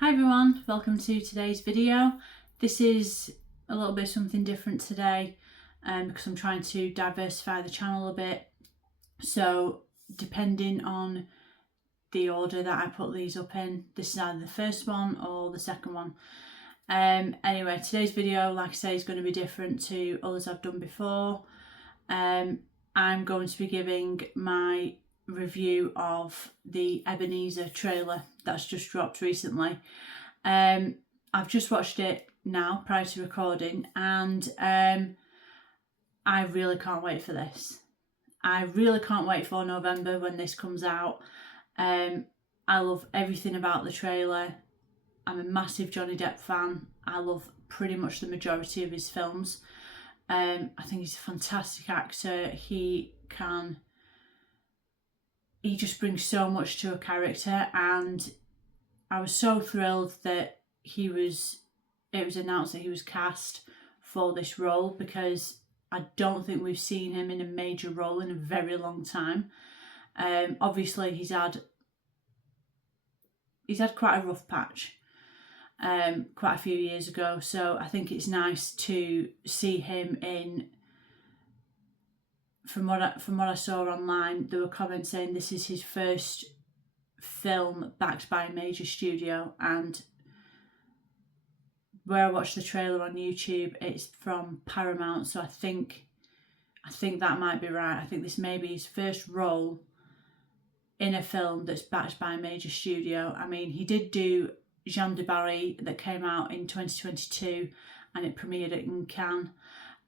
Hi everyone, welcome to today's video. This is a little bit something different today because I'm trying to diversify the channel a bit. So depending on the order that I put these up in, this is either the first one or the second one. Anyway, today's video, like I say, is going to be different to others I've done before. I'm going to be giving my review of the Ebenezer trailer that's just dropped recently. I've just watched it now prior to recording, and I really can't wait for this. I really can't wait for November when this comes out. I love everything about the trailer. I'm a massive Johnny Depp fan. I love pretty much the majority of his films. I think he's a fantastic actor. He just brings so much to a character, and I was so thrilled that it was announced that he was cast for this role, because I don't think we've seen him in a major role in a very long time. Obviously he's had quite a rough patch quite a few years ago, so I think it's nice to see him in. From what I saw online, there were comments saying this is his first film backed by a major studio, and where I watched the trailer on YouTube, it's from Paramount, so I think that might be right. I think this may be his first role in a film that's backed by a major studio. I mean, he did do Jean de Barry that came out in 2022 and it premiered in Cannes,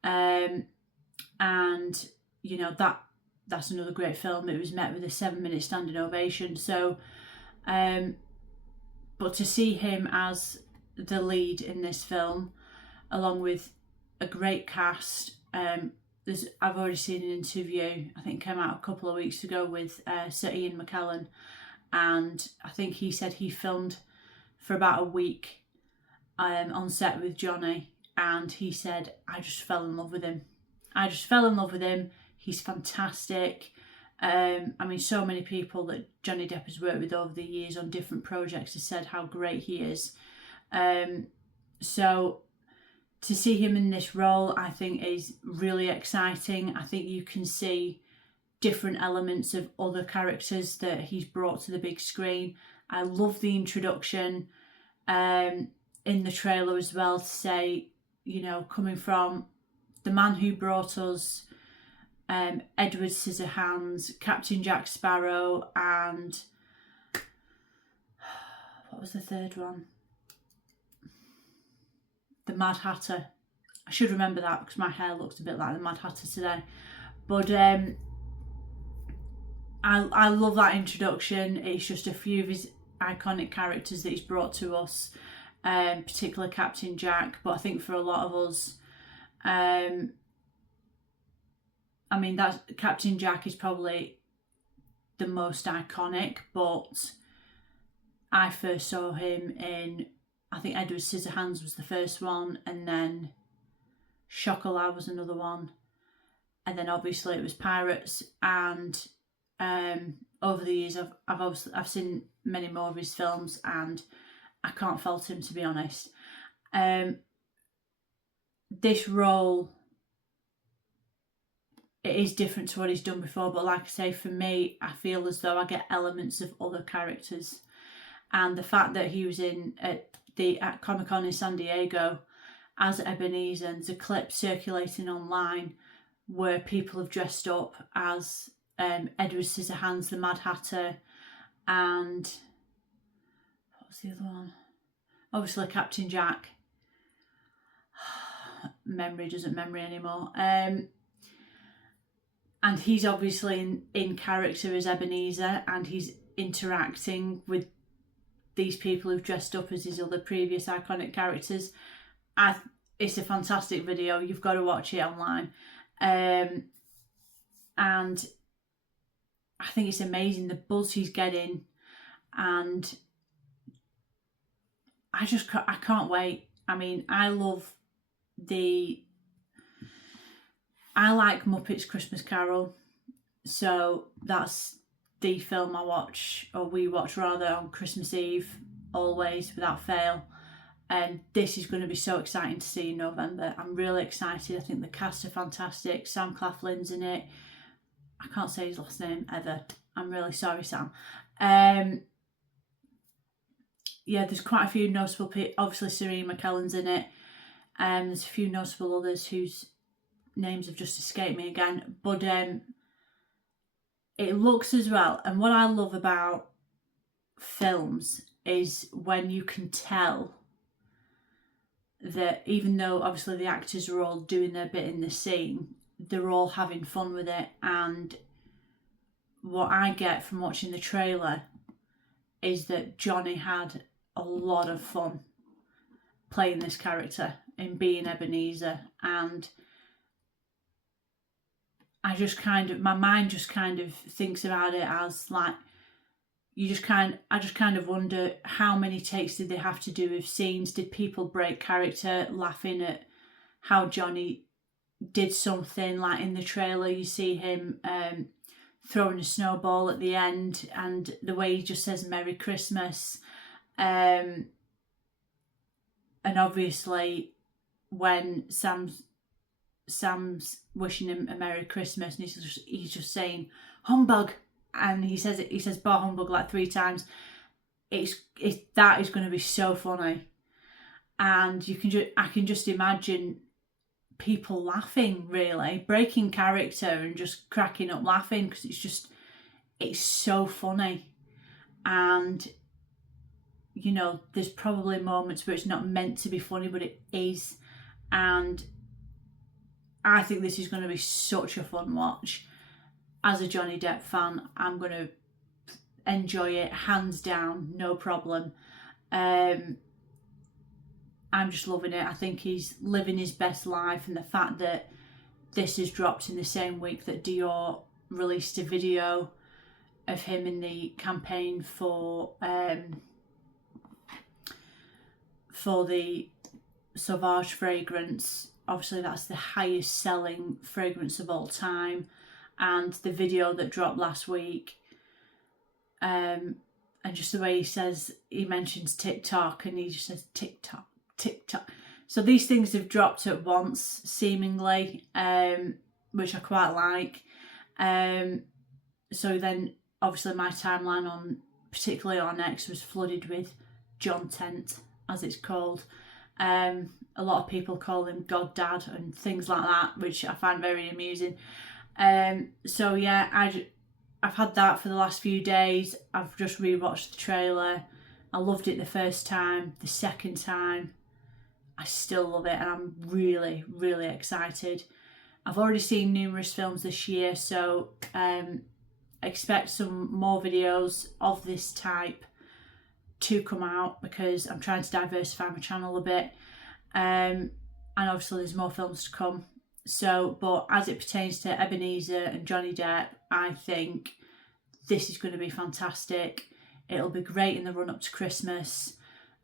and you know, that's another great film. It was met with a 7-minute standing ovation. So but to see him as the lead in this film, along with a great cast, I've already seen an interview, I think it came out a couple of weeks ago, with Sir Ian McKellen, and I think he said he filmed for about a week on set with Johnny, and he said, I just fell in love with him. He's fantastic. I mean, so many people that Johnny Depp has worked with over the years on different projects have said how great he is. So to see him in this role, I think is really exciting. I think you can see different elements of other characters that he's brought to the big screen. I love the introduction in the trailer as well, to say, you know, coming from the man who brought us Edward Scissorhands, Captain Jack Sparrow, and what was the third one? The Mad Hatter. I should remember that because my hair looks a bit like the Mad Hatter today. But I love that introduction. It's just a few of his iconic characters that he's brought to us, particularly Captain Jack. But I think for a lot of us, I mean, that Captain Jack is probably the most iconic, but I first saw him in, I think Edward Scissorhands was the first one, and then Chocolat was another one, and then obviously it was Pirates, and over the years I've seen many more of his films, and I can't fault him, to be honest. This role, it is different to what he's done before, but like I say, for me, I feel as though I get elements of other characters, and the fact that he was at Comic-Con in San Diego as Ebenezer, and there's a clip circulating online where people have dressed up as Edward Scissorhands, the Mad Hatter, and what was the other one? Obviously Captain Jack. Memory doesn't memory anymore. And he's obviously in character as Ebenezer, and he's interacting with these people who've dressed up as his other previous iconic characters. It's a fantastic video. You've got to watch it online. And I think it's amazing the buzz he's getting, and I can't wait. I mean, I like Muppets Christmas Carol, so that's the film we watch rather on Christmas Eve. always, without fail. And this is going to be so exciting to see in November. I'm really excited. I think the cast are fantastic. Sam Claflin's in it. I can't say his last name ever. I'm really sorry, Sam. Yeah, there's quite a few notable people. Obviously, Serena McKellen's in it. There's a few notable others whose names have just escaped me again. But it looks as well. And what I love about films is when you can tell that even though obviously the actors are all doing their bit in the scene, they're all having fun with it. And what I get from watching the trailer is that Johnny had a lot of fun playing this character and being Ebenezer, and I just kind of, my mind just kind of thinks about it as like, I just kind of wonder how many takes did they have to do with scenes? Did people break character laughing at how Johnny did something? Like in the trailer, you see him throwing a snowball at the end, and the way he just says Merry Christmas. And obviously when Sam's wishing him a Merry Christmas, and he's just saying humbug, and he says bar humbug like 3 times. That is going to be so funny, and I can just imagine people laughing, really breaking character and just cracking up laughing, because it's so funny. And you know, there's probably moments where it's not meant to be funny, but it is. And I think this is going to be such a fun watch. As a Johnny Depp fan, I'm going to enjoy it hands down, no problem. I'm just loving it. I think he's living his best life, and the fact that this is dropped in the same week that Dior released a video of him in the campaign for the Sauvage fragrance. Obviously that's the highest selling fragrance of all time, and the video that dropped last week, and just the way he mentions TikTok, and he just says TikTok, TikTok. So these things have dropped at once, seemingly, which I quite like. So then obviously my timeline on, particularly on X, was flooded with John Tent, as it's called. A lot of people call him God Dad and things like that, which I find very amusing. So yeah, I've had that for the last few days. I've just rewatched the trailer. I loved it the first time. The second time, I still love it, and I'm really, really excited. I've already seen numerous films this year, so expect some more videos of this type to come out, because I'm trying to diversify my channel a bit, and obviously there's more films to come. So, but as it pertains to Ebenezer and Johnny Depp, I think this is going to be fantastic. It'll be great in the run up to Christmas.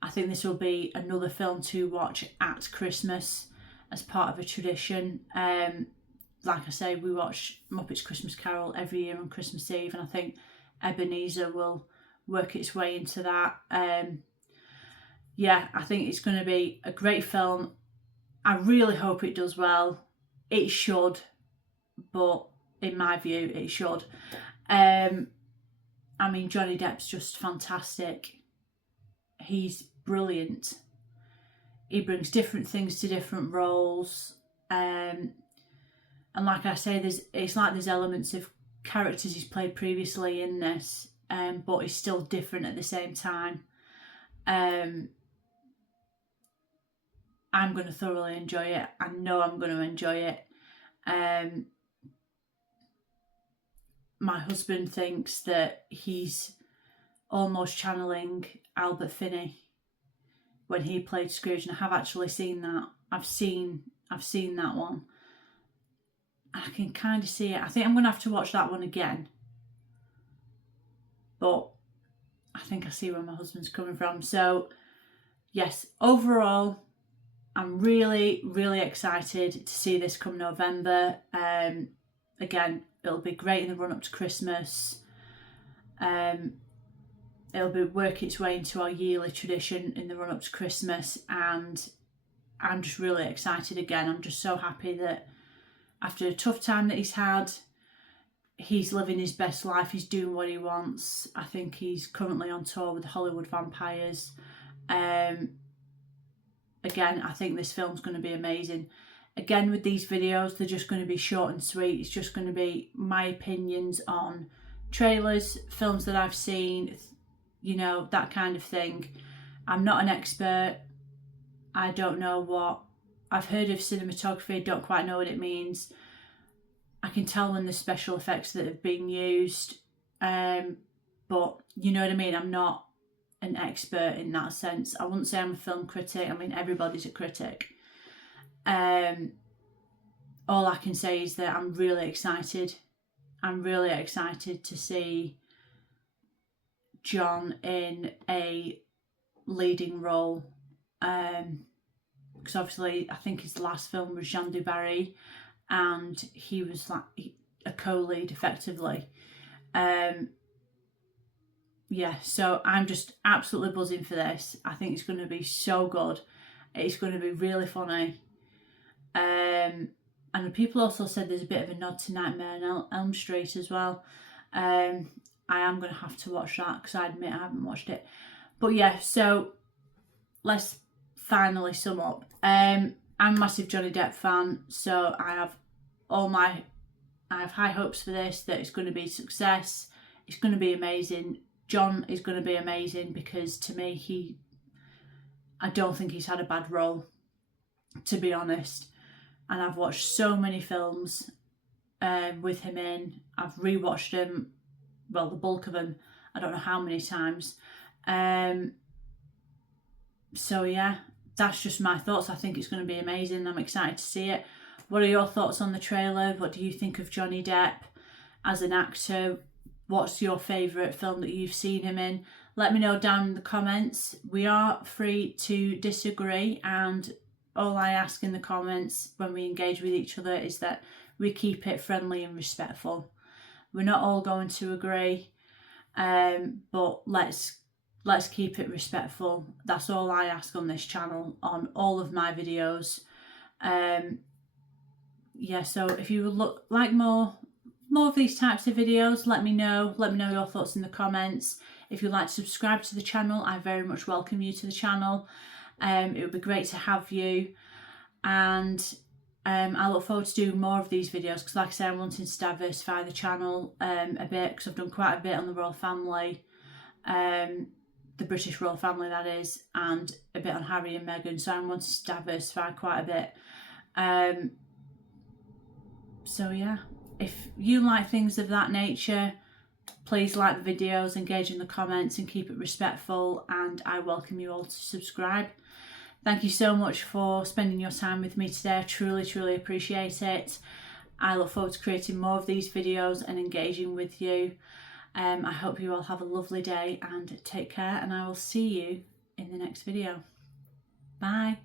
I think this will be another film to watch at Christmas as part of a tradition. Like I say, we watch Muppets Christmas Carol every year on Christmas Eve, and I think Ebenezer will work its way into that. Yeah, I think it's going to be a great film. I really hope it does well. It should, but in my view, it should. I mean, Johnny Depp's just fantastic. He's brilliant. He brings different things to different roles. And like I say, it's like there's elements of characters he's played previously in this, but he's still different at the same time. I'm going to thoroughly enjoy it. I know I'm going to enjoy it. My husband thinks that he's almost channeling Albert Finney when he played Scrooge, and I have actually seen that. I've seen that one. I can kind of see it. I think I'm going to have to watch that one again. But I think I see where my husband's coming from. So, yes, overall, I'm really, really excited to see this come November. Again, it'll be great in the run up to Christmas. it'll work its way into our yearly tradition in the run up to Christmas, and I'm just really excited again. I'm just so happy that after a tough time that he's had, he's living his best life, he's doing what he wants. I think he's currently on tour with the Hollywood Vampires. Again, I think this film's going to be amazing. Again, with these videos, they're just going to be short and sweet. It's just going to be my opinions on trailers, films that I've seen, you know, that kind of thing. I'm not an expert. I don't know what... I've heard of cinematography, don't quite know what it means. I can tell when there's special effects that have been used. But you know what I mean? I'm not an expert in that sense. I wouldn't say I'm a film critic. I mean, everybody's a critic. All I can say is that I'm really excited. I'm really excited to see John in a leading role. Because obviously I think his last film was Jean Barry, and he was like a co-lead effectively. Yeah, so I'm just absolutely buzzing for this. I think it's going to be so good. It's going to be really funny. And people also said there's a bit of a nod to Nightmare on Elm Street as well. I am going to have to watch that because I admit I haven't watched it. But yeah, so let's finally sum up. I'm a massive Johnny Depp fan, so I have high hopes for this, that it's going to be a success. It's going to be amazing. John is going to be amazing because to me, I don't think he's had a bad role, to be honest. And I've watched so many films with him in. I've rewatched them, well, the bulk of them, I don't know how many times. So yeah, that's just my thoughts. I think it's going to be amazing. I'm excited to see it. What are your thoughts on the trailer? What do you think of Johnny Depp as an actor? What's your favourite film that you've seen him in? Let me know down in the comments. We are free to disagree, and all I ask in the comments when we engage with each other is that we keep it friendly and respectful. We're not all going to agree, but let's keep it respectful. That's all I ask on this channel, on all of my videos. Yeah, so if you would like more of these types of videos, let me know. Let me know your thoughts in the comments. If you'd like to subscribe to the channel, I very much welcome you to the channel. It would be great to have you, and I look forward to doing more of these videos because, like I say, I'm wanting to diversify the channel a bit, because I've done quite a bit on the royal family, the British royal family that is, and a bit on Harry and Meghan, so I'm wanting to diversify quite a bit. So yeah, if you like things of that nature, please like the videos, engage in the comments and keep it respectful, and I welcome you all to subscribe. Thank you so much for spending your time with me today. I truly, truly appreciate it. I look forward to creating more of these videos and engaging with you. I hope you all have a lovely day and take care, and I will see you in the next video. Bye.